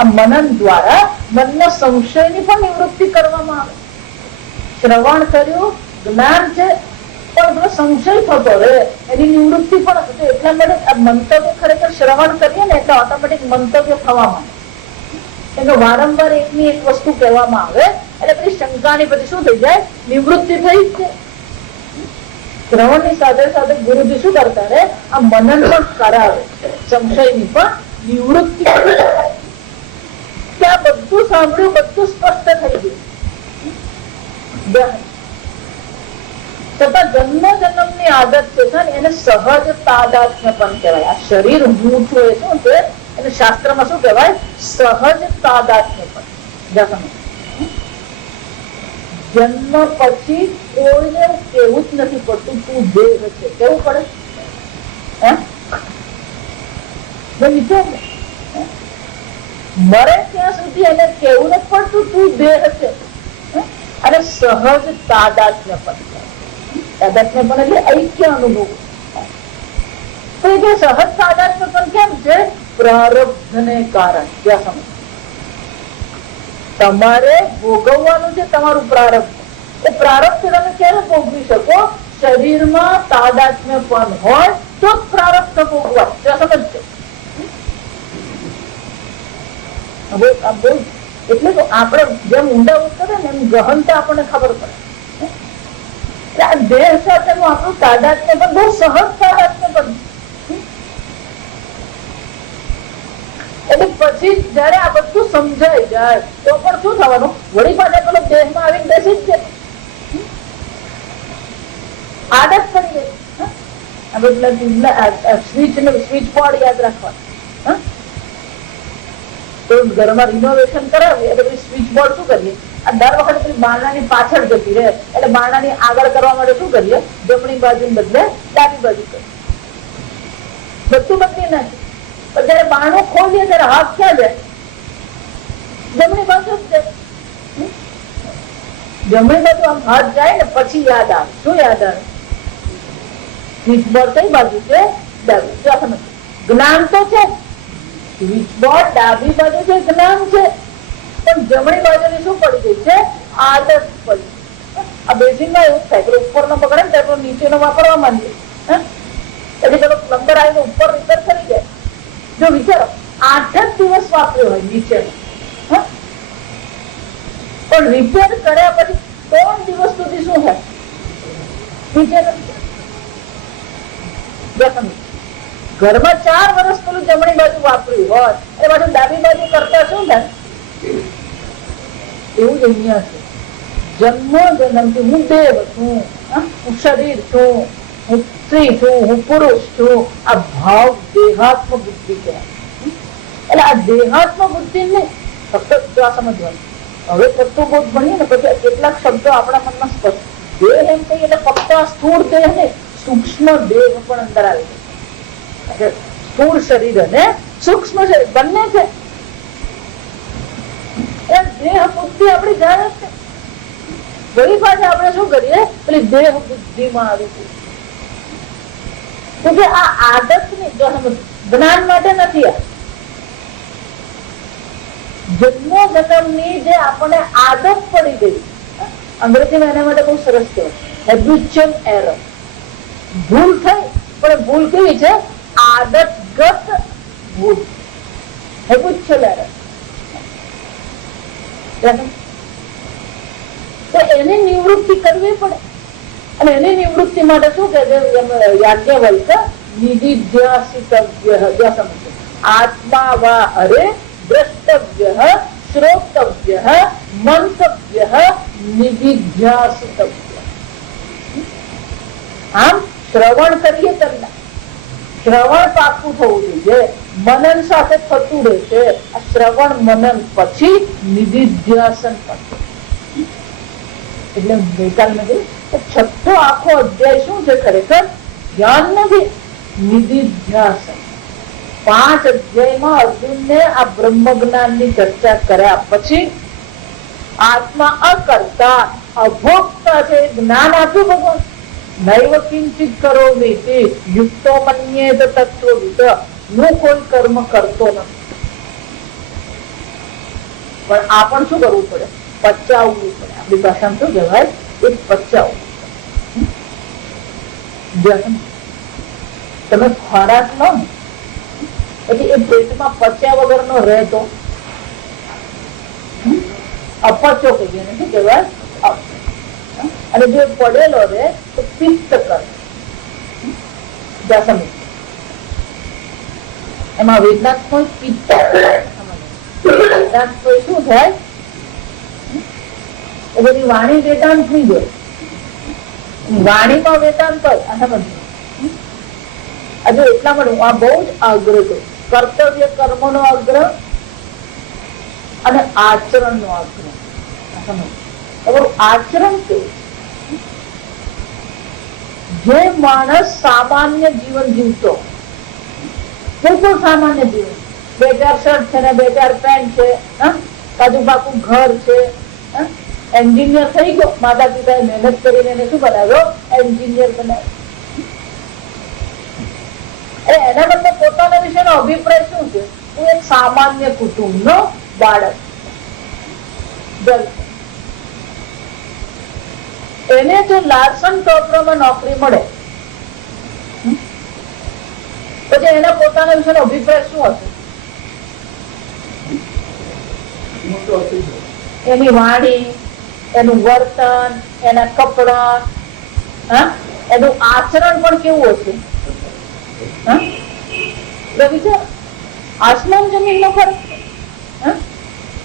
આ મનન દ્વારા મનના સંશયની પણ નિવૃત્તિ કરવામાં આવે. શ્રવણ કર્યું, જ્ઞાન છે પણ બધો સંશય થતો રહે, એની નિવૃત્તિ પણ એટલા માટે આ મંતવ્ય ખરેખર શ્રવણ કરીએ ને એટલે ઓટોમેટિક મંતવ્ય થવા માંડે. એટલે વારંવાર એકની એક વસ્તુ કહેવામાં આવે એટલે પછી શંકાની પછી શું થઈ જાય? નિવૃત્તિ થઈ જ છે. શ્રવણ ની સાથે સાથે ગુરુજી શું કરતા રહે? આ મનન પણ કરાવે, સંશયની પણ નિવૃત્તિ. ત્યાં બધું સાંભળ્યું, બધું સ્પષ્ટ થઈ ગયું. છતાં જન્મ જન્મ ની આદત છે એને સહજ તાદાત્મ્ય પણ કહેવાય. આ શરીર હું છું એ શું છે? એને શાસ્ત્રમાં શું કહેવાય? સહજ તાદાત્મ્ય પણ. જન્મ પછી કોઈને કેવું જ નથી પડતું તું દેહ છે. કેવું પડે? મરે ત્યાં સુધી એને કેવું નથી પડતું તું દેહ છે. અને સહજ તાદાત્મ્ય પણ. તાદાત્મ્ય પણ એટલે ઐક્ય અનુભવ. તો એ સહજ તાદાત્મ્ય પણ કેમ છે? પ્રારબ્ધને કારણે. તમારે ભોગવવાનું છે તમારું પ્રારબ્ધ. એ પ્રારબ્ધ તમે ક્યારે ભોગવી શકો? શરીરમાં તાદાત્મ્ય પણ હોય તો જ પ્રારબ્ધ ભોગવાય. સમજશે? એટલે તો આપણે જેમ ઊંડા ઉતરે ને એમ ગહનતા આપણને ખબર પડે. આ દેહ સાથેનું આપણું તાદાત્મ્ય પણ બહુ સહજ તાદાત્મ્ય પણ. એટલે પછી જયારે આ બધું સમજાઈ જાય તો પણ શું થવાનું? વળી પાછા પેલો દેહમાં આવીને બેસી જ જાય. આદત પડી ગઈ. સ્વિચ બોર્ડ યાદ રાખવાનું. તો ઘરમાં રિનોવેશન કરાવીએ એટલે સ્વિચ બોર્ડ શું કરીએ? દર વખતે પેલી બારણાની પાછળ જતી રહે એટલે બારણાની આગળ કરવા માટે શું કરીએ? જમણી બાજુ બદલે ડાબી બાજુ કરીએ. બધું બદલી નાખીએ. જયારે બારણું ખોલીએ ત્યારે હાથ ક્યાં જાય? જમણી બાજુ જ જાય. જમણી બાજુ આમ હાથ જાય ને પછી યાદ આવે. શું યાદ આવે? સ્વિચ બોર્ડ કઈ બાજુ છે? ડાબી. જ્ઞાન તો છે. સ્વિચ બોર્ડ ડાબી બાજુ છે, જ્ઞાન છે. પણ જમણી બાજુની શું પડી ગઈ છે? આદત પડી. આ બેઝિંગમાં એવું થાય કે ઉપરનો પકડે ને ત્યારે નીચેનો વાપરવા માંડીએ. એટલે પેલો નંબર આવીને ઉપર રિપેર કરી જાય. જો વિચારો 8 જ દિવસ વાપર્યો હોય નીચેનો, પણ રિપેર કર્યા પછી 3 દિવસ સુધી શું થાય? નીચેનો. ઘરમાં 4 વર્ષ પેલું જમણી બાજુ વાપર્યું હોય એ પાછું ડાબી બાજુ કરતા શું થાય? એવું જ અહીંયા છે. જન્મ જન્મથી હું દેવ છું, હું શરીર છું, હું સ્ત્રી છું, હું પુરુષ છું. આ ભાવ દેહાત્મ બુદ્ધિ કહેવાય. એટલે આ દેહાત્મ બુદ્ધિ ને ફક્ત સમજવાનું. હવે તત્વબોધ ભણીએ ને પછી કેટલાક શબ્દો આપણા મનમાં સ્પષ્ટ. દેહ એમ કહીએ એટલે ફક્ત આ સ્થૂળ દેહ ને સૂક્ષ્મ દેહ પણ અંદર આવી જાય. સ્થૂળ શરીર અને સૂક્ષ્મ શરીર બંને છે. દેહ બુદ્ધિ આપણી જાણે છે. વળી પાછા આપણે શું કરીએ? પેલી દેહ બુદ્ધિમાં આવી છે. આ આદત ની જ્ઞાન માટે નથી. આ જન્મો જન્મની જે આપણને આદત પડી ગઈ, અંગ્રેજીમાં એના માટે બહુ સરસ કહેવાય હેબિચ્યુઅલ એરર. ભૂલ થઈ પણ ભૂલ કેવી છે? આદતગત ભૂલ. Habitual error. તો એની નિવૃત્તિ કરવી પડે. અને એની નિવૃત્તિ માટે શું કહે છે યાજ્ઞવલ્ક? નિધિધ્યાસિતવ્ય. આત્મા વા હરે દ્રષ્ટવ્ય શ્રોતવ્ય મંતવ્ય નિધિધ્યાસિતવ્ય. આમ શ્રવણ કરીએ તમને શ્રવણ પાકું થવું જોઈએ, મનન સાથે થતું રહેશે. આ શ્રવણ મનન પછી નિધિધ્યાસન પછી એટલે ગઈકાલમાં કહ્યું છઠ્ઠો આખો અધ્યાય શું છે? ખરેખર ધ્યાન નથી, નિધિધ્યાસન. 5 અધ્યાયમાં અર્જુનને આ બ્રહ્મ જ્ઞાનની ચર્ચા કર્યા પછી આત્મા અકર્તા અભોક્તા છે જ્ઞાન આપ્યું ભગવાન. નૈવ કિંચિત કરોમિ યુક્તો મન્યેત તત્વવિદ. હું કોઈ કર્મ કરતો નથી, પણ આ પણ શું કરવું પડે? પચાવવું પડે. આપણી ભાષામાં શું કહેવાય? એક પચાવવું. તમે ખોરાક લો ને પછી એ પેટમાં પચ્યા વગરનો રહે તો અપચો કહીએ ને, શું કહેવાય? અને જો પડેલો રહે તો પિત્ત કરે. એમાં વેદાંત કોઈ પિત્ત વેદાંત કોઈ શું થાય? એ બધી વાણી વેદાંત નહીં હોય. વાણીમાં વેદાંત હોય. હજુ એટલા માટે હું આ બહુ જ આગ્રહ કરું. કર્તવ્ય કર્મનો આગ્રહ અને આચરણ નો આગ્રહ. આચરણ કેવું? જે માણસ સામાન્ય જીવન જીવતો, બિલકુલ સામાન્ય જીવન, 2-4 શર્ટ છે ને 2-4 પેન્ટ છે, કાજુ પાકું ઘર છે, એન્જિનિયર થઈ ગયો, માતા પિતાએ મહેનત કરીને એને શું બનાવ્યો? એન્જિનિયર બનાવ્યો. એના બદલે પોતાના વિશેનો અભિપ્રાય શું છે? હું એક સામાન્ય કુટુંબનો બાળક. એને જો લાર્સન ટોપરોમાં નોકરી મળે પછી એના પોતાના વિશેનો અભિપ્રાય શું હશે? એની વાણી, એનું વર્તન, એના કપડા, એનું આચરણ પણ કેવું હશે? વિચાર, આસમાન જમીન નો ફરક.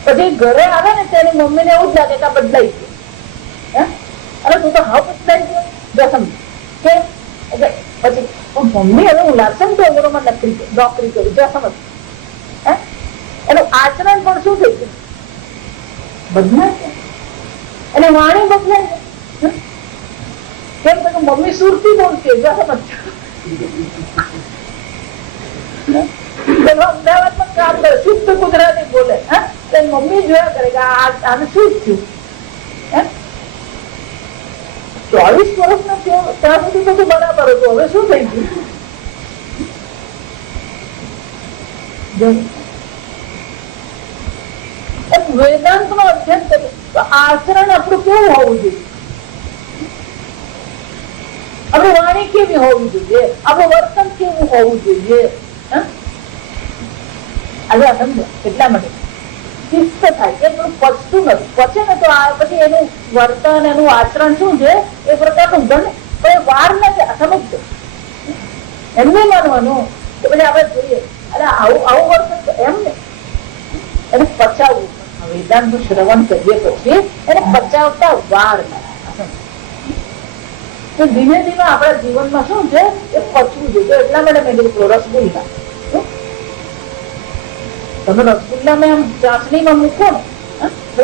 પછી ઘરે આવે ને તેની મમ્મી ને એવું જ લાગે કે આ બદલાઈ ગયું. અરે તું તો હા બદલાઈ ગયો સમજ કે પછી મમ્મી હવે હું લાર્સન ટોપરોમાં નોકરી કરી જો સમજ. એનું આચરણ પણ શું થઈ ગયું? બદલાય છે. અને વાણી બદલાય છે. કેમ કે મમ્મી સુરતી બોલતી જો સમજ. અમદાવાદમાં કામ કરે, શુદ્ધ ગુજરાતી બોલે. મમ્મી જોયા કરે કે આને શું થયું. 24 વર્ષનો થયો ત્યાં સુધી તો બરાબર હતું, હવે શું થઈ ગયું? વેદાંત નો અધ્યયન કરીએ તો આચરણ આપણું કેવું હોવું જોઈએ? આપણી વાણી કેવી હોવી જોઈએ? આપણું વર્તન કેવું હોવું જોઈએ? આજે સમજો એટલા માટે શિસ્ત થાય કે પચતું નથી. પચે ને તો પછી એનું વર્તન, એનું આચરણ શું છે એ પ્રકારનું ગણ વાર નથી. સમજજો, એમને માનવાનું કે પછી આપણે જોઈએ અરે આવું વર્તન એમ ને એને પચાવવું. વેદાંત નું શ્રવણ કરીએ પછી એને પચાવતા વાર લાગે. ધીમે ધીમે આપણા જીવનમાં શું છે એ પચવું જોઈએ. એટલા માટે મેં કીધું રસગુલ્લા, તમે રસગુલ્લામાં આમ ચાસણીમાં મૂકો ને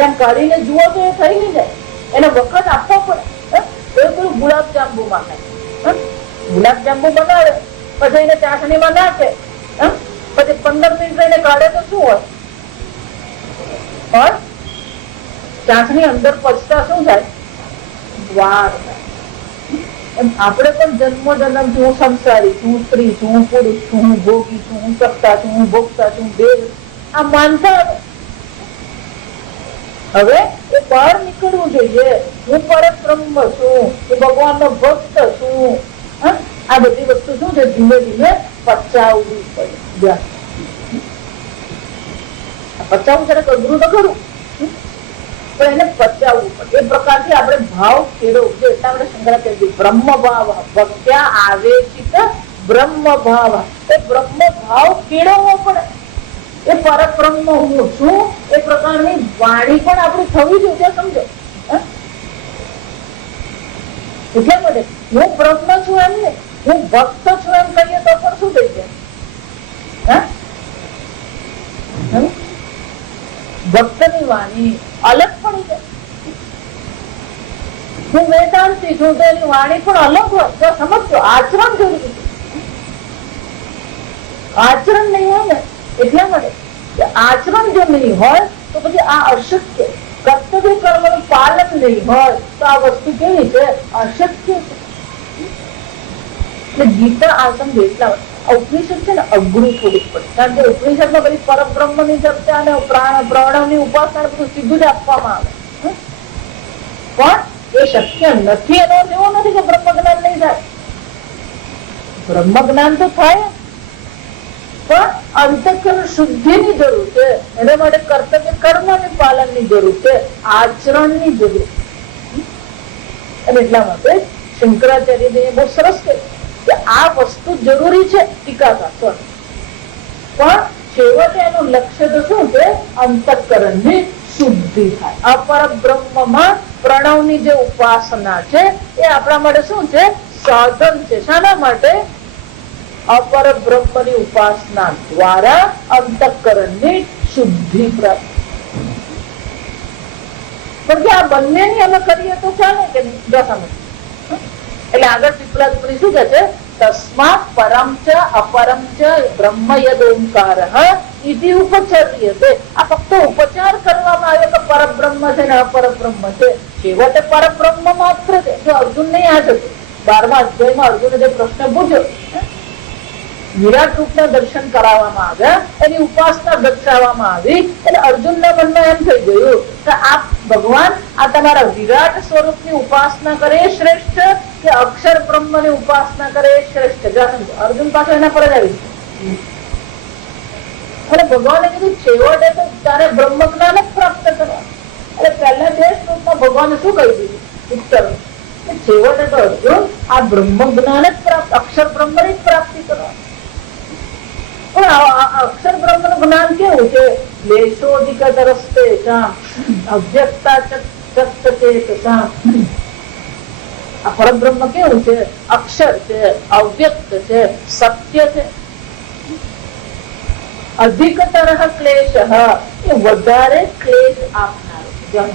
આમ કાઢીને જુઓ તો એ થઈ નહીં જાય. એને વખત આપવો પડે. એ પેલું ગુલાબ જાંબુ માં નાખે. ગુલાબ જાંબુ બનાવે પછી એને ચાસણીમાં નાખે, પછી 15 મિનિટ એને કાઢે તો શું હોય? ચાસણી અંદર પચતા શું થાય? વાર. આપણે પણ જન્મ જન્મ છું, હું સંસારી છું, હું સ્ત્રી છું, હું પુરુષ છું, હું ભોગી છું, હું કરતા છું, હું ભોગતા છું, દેવ આ માનતા. હવે એ બહાર નીકળવું જોઈએ. હું પરબ્રહ્મ છું, હું ભગવાન નો ભક્ત છું. આ બધી વસ્તુ શું છે ધીમે ધીમે પચાવવી પડે. પચાવવું જરાક અઘરું તો ખરું, પણ એને પચાવવું પડે. એ પ્રકારથી આપણે ભાવ કેળવવું જોઈએ. એટલા આપણે શંકરાચાર્ય બ્રહ્મ ભાવ ભક્ત્યા આવેશિત બ્રહ્મ ભાવ, એ બ્રહ્મ ભાવ કેળવવો પડે. એ પરબ્રહ્મ હું છું એ પ્રકારની વાણી પણ આપણી થવી જોઈએ. સમજો, એટલા માટે હું બ્રહ્મ છું એમ ને, હું ભક્ત છું એમ કહીએ તો પણ શું થઈ જાય? ભક્તની વાણી અલગ પડી જાય. હું વેદાંતી છું તો એની વાણી પણ અલગ હોય તો સમજો. આચરણ જરૂરી છે. આચરણ નહીં હોય ને એટલા માટે આચરણ જો નહીં હોય તો પછી આ અશક્ય. કર્તવ્ય કર્મનું પાલન નહીં હોય તો આ વસ્તુ કેવી છે? અશક્ય છે. એટલે ગીતા આ સમજો એટલા ઉપનિષદ છે ને અઘરું થોડીક પડે, કારણ કે ઉપનિષદ માં બધી પરબ્રહ્મ ની ચર્ચા અને પ્રાણ ની ઉપાસના બધું સીધું જ આપવામાં આવે, પણ એ શક્ય નથી. એનો એવો નથી કે બ્રહ્મ જ્ઞાન નહીં થાય. બ્રહ્મ જ્ઞાન તો થાય, પણ અંતઃકરણ શુદ્ધિની જરૂર છે. એના માટે કર્તવ્ય કર્મની પાલનની જરૂર છે, આચરણની જરૂર. અને એટલા માટે શંકરાચાર્ય બહુ સરસ કહે કે આ વસ્તુ જરૂરી છે ટીકાકાર, પણ છેવટે એનું લક્ષ્ય તો શું છે? અંતઃકરણની શુદ્ધિ થાય. અપર બ્રહ્મમાં પ્રણવની જે ઉપાસના છે એ આપણા માટે શું છે? સાધન છે. શાના માટે? અપર બ્રહ્મની ઉપાસના દ્વારા અંતઃકરણની શુદ્ધિ પ્રાપ્ત. પણ આ બંનેની અમે કરીએ તો ચાલે કે નહીં? એટલે આગળ પીપળા શું કે છે? તસ્માત પરમ ચ અપરમ ચ બ્રહ્મ યદ ઓંકાર ઇતિ ઉપચર્યતે. આ ફક્ત ઉપચાર કરવામાં આવ્યો કે પરબ્રહ્મ છે ને અપરબ્રહ્મ છે. છેવટે પરબ્રહ્મ માત્ર છે. જો અર્જુન નહીં આ હતું 12મા અધ્યાયમાં અર્જુને જે પ્રશ્ન પૂછ્યો, વિરાટ રૂપના દર્શન કરાવવામાં આવ્યા, એની ઉપાસના દર્શાવવામાં આવી, એટલે અર્જુનના મનમાં એમ થઈ ગયું કે આ ભગવાન આ તમારા વિરાટ સ્વરૂપની ઉપાસના કરે એ શ્રેષ્ઠ કે અક્ષર બ્રહ્મની ઉપાસના કરે એ શ્રેષ્ઠ? અર્જુન પાછો એના પર જ આવી. અને ભગવાને કીધું છેવટે તો તારે બ્રહ્મ જ્ઞાન જ પ્રાપ્ત કરવા. એટલે પહેલા 2 શ્લોકમાં ભગવાને શું કહી દીધું ઉત્તર? છેવટે તો અર્જુન આ બ્રહ્મ જ્ઞાન જ પ્રાપ્ત, અક્ષર બ્રહ્મની જ પ્રાપ્તિ કરવા. પણ અક્ષર બ્રહ્મ નું જ્ઞાન કેવું છે? ક્લેશોધિક દરસ્તે અવ્યક્તા ચેતસા. આ પરબ્રહ્મ કેવું છે? અક્ષર છે, અવ્યક્ત છે, સત્ય છે. અધિકતર ક્લેશ એ વધારે ક્લેશ આપનારો.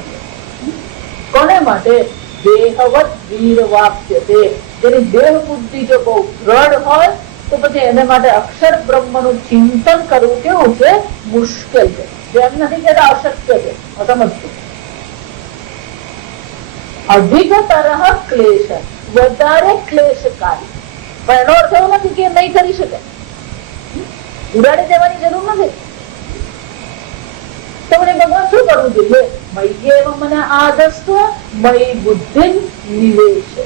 કોને માટે? દેહવત વીર વાક્ય છે. જેની દેહ બુદ્ધિ જો બહુ દ્રઢ હોય તો પછી એને માટે અક્ષર બ્રહ્મ નું ચિંતન કરવું કેવું છે? મુશ્કેલ છે. જેમ નથી કેતા અશક્ય છે. સમજવું. અધિકતર ક્લેશ, વધારે ક્લેશકારી. પણ એનો અર્થ એવો નથી કે નહીં કરી શકે, ઉડાડી દેવાની જરૂર નથી. તો મને ભગવાન શું કરવું જોઈએ? મય્યેવ મને આધસ્વ મયી બુદ્ધિ નિવેશ.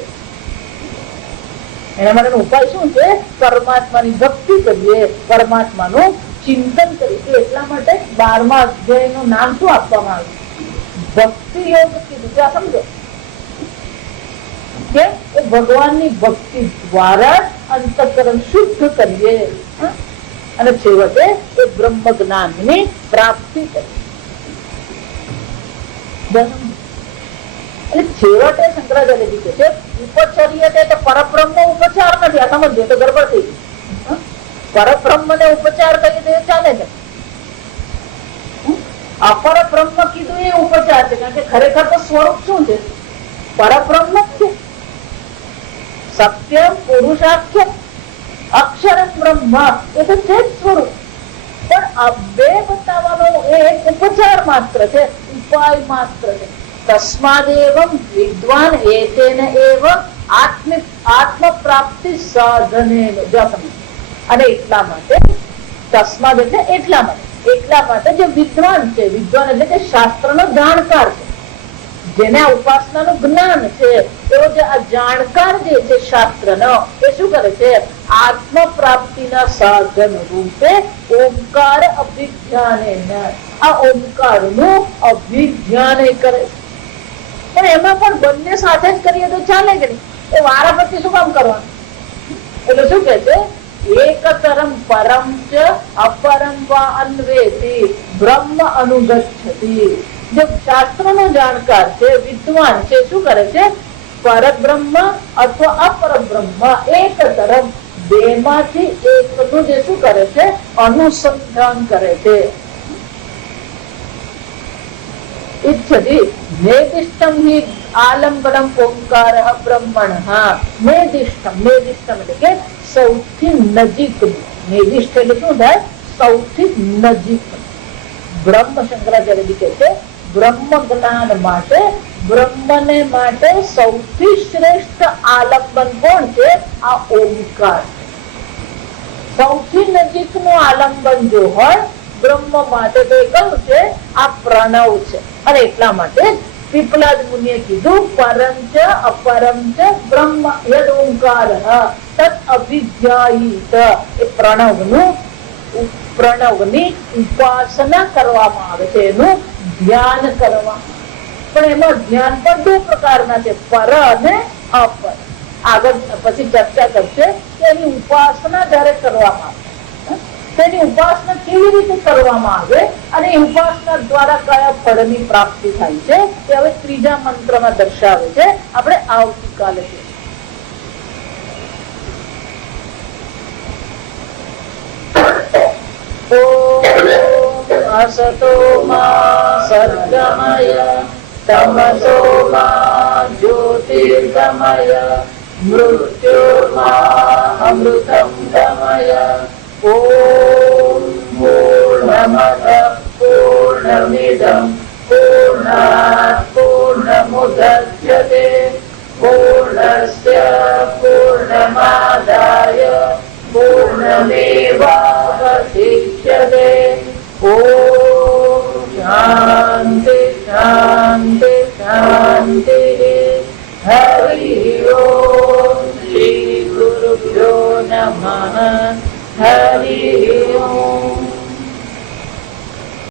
એના માટેનો ઉપાય શું છે? પરમાત્માની ભક્તિ કરીએ, પરમાત્માનું ચિંતન કરીએ. એટલા માટે 12મા અધ્યાયનું નામ શું આપવામાં આવ્યું? ભક્તિ યોગ કીધું. સમજો કે ભગવાનની ભક્તિ દ્વારા અંતઃકરણ શુદ્ધ કરીએ અને છેવટે એ બ્રહ્મ જ્ઞાનની પ્રાપ્તિ કરીએ. એટલે છેવટે શંકરાચાર્યજી કહે છે ઉપચર્ય એટલે પરબ્રહ્મ ઉપચાર નથી. આ સમજજો તો ગરબડ થઈ ગઈ. પરબ્રહ્મ ને ઉપચાર કરીએ તો એ ચાલે છે. અપર બ્રહ્મ કીધું એ ઉપચાર છે, કારણ કે ખરેખર તો સ્વરૂપ શું છે? પરબ્રહ્મ જ છે. સત્યમ પુરુષાખ્ય અક્ષર બ્રહ્મ એ તો છે જ સ્વરૂપ. પણ બે બતાવવાનો એ ઉપચાર માત્ર છે, ઉપાય માત્ર છે. તસ્માદેવમ વિદ્વાન એતેન એવ આત્મ પ્રાપ્તિ સાધને. અને એટલા માટે તસ્માદ એટલે એટલા માટે જે વિદ્વાન છે, વિદ્વાન એટલે જે શાસ્ત્રનો જાણકાર છે, જેને આ ઉપાસનાનું જ્ઞાન છે, એવો જે આ જાણકાર જે છે શાસ્ત્રનો, એ શું કરે છે? આત્મ પ્રાપ્તિના સાધન રૂપે ઓમકાર અભિધ્યાને, આ ઓમકારનું અભિધ્યાન કરે છે. પણ એમાં પણ બંને સાથે જ કરીએ તો ચાલે કે નહીં? એ વારાફરતી શું કામ કરવાનું? એટલે શું કે છે? એકતરમ પરમ ચ અપરમ વા અન્વેતિ બ્રહ્મ અનુગચ્છતિ. જે શાસ્ત્રનો જાણકાર છે, વિદ્વાન છે, શું કરે છે? પરબ્રહ્મ અથવા અપરબ્રહ્મ એક તરફ બેમાંથી એકનું જે શું કરે છે અનુસંધાન કરે છે. इच्छति नेदिष्टं हि आलम्बनम ओंकारः ब्रह्मणः. नेदिष्टम એટલે કે સૌથી નજીકનું. નેદિષ્ટ એટલે શું થાય? સૌથી નજીક. બ્રહ્મ શંકરાચાર્ય કહે છે બ્રહ્મ જ્ઞાન માટે બ્રહ્મને માટે સૌથી શ્રેષ્ઠ આલંબન કોણ છે? આ ઓંકાર. સૌથી નજીકનું આલંબન જો હોય બ્રહ્મ માટે તો એ કયું છે? આ પ્રણવ છે. અને એટલા માટે પીપલાદ મુનિએ કીધું પરંચ અપરંચ બ્રહ્મ યદ ઓંકાર તદ અભિધ્યાયિત. એ પ્રણવની ઉપાસના કરવામાં આવે છે, એનું ધ્યાન કરવા. પણ એમાં ધ્યાન પણ બે પ્રકારના છે, પર અને અપર. આગળ પછી ચર્ચા કરશે કે એની ઉપાસના જયારે કરવામાં આવે તેની ઉપાસના કેવી રીતે કરવામાં આવે અને એ ઉપાસના દ્વારા કયા ફળની પ્રાપ્તિ થાય છે એ હવે ત્રીજા મંત્રમાં દર્શાવે છે. આપણે આવતીકાલે અસતો મા સદ્ગમય તમસો મા જ્યોતિર્ગમય મૃત્યોર્મા અમૃતમ ગમય. ઓમ પૂર્ણમદ પૂર્ણમિદં પૂર્ણાત પૂર્ણમુદચ્યતે પૂર્ણસ્ય પૂર્ણમાદાય પૂર્ણમેવાવશિષ્યતે. ઓમ શાંતિ શાંતિ શાંતિ. હરિ ઓમ શ્રી ગુરુભ્યો નમઃ. હરિ